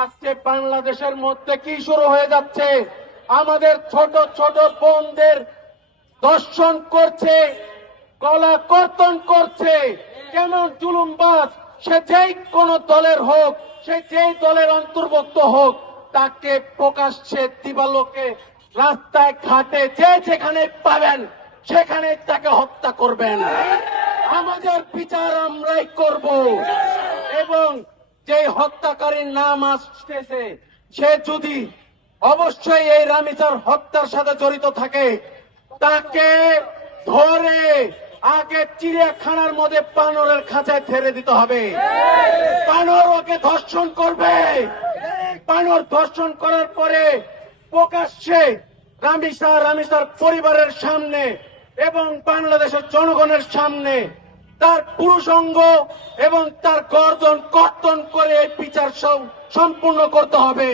আজকে বাংলাদেশের মধ্যে কি শুরু হয়ে যাচ্ছে? আমাদের ছোট ছোট বোনদের দর্শন করছে, গলা কর্তন করছে। কেমন জুলুমবাজ! সে যেই কোন দলের হোক, সে যেই দলের অন্তর্ভুক্ত হোক, তাকে প্রকাশ্যে দিবালোকে রাস্তায় ঘাটে যে যেখানে পাবেন সেখানে তাকে হত্যা করবেন। আমাদের বিচার আমরাই করব। এবং যে হত্যাকারীর নাম আসতেছে, সে যদি অবশ্যই এই রামিসার হত্যার সাথে জড়িত থাকে, তাকে ধরে আগে চিড়িয়াখানার মধ্যে বানরের খাঁচায় ছেড়ে দিতে হবে। বানর ওকে ধর্ষণ করবে। বানর ধর্ষণ করার পরে প্রকাশ্যে রামিসার পরিবারের সামনে এবং বাংলাদেশের জনগণের সামনে তার পুরুষাঙ্গ এবং তার গর্দন কর্তন করে এই বিচার সম্পূর্ণ করতে হবে।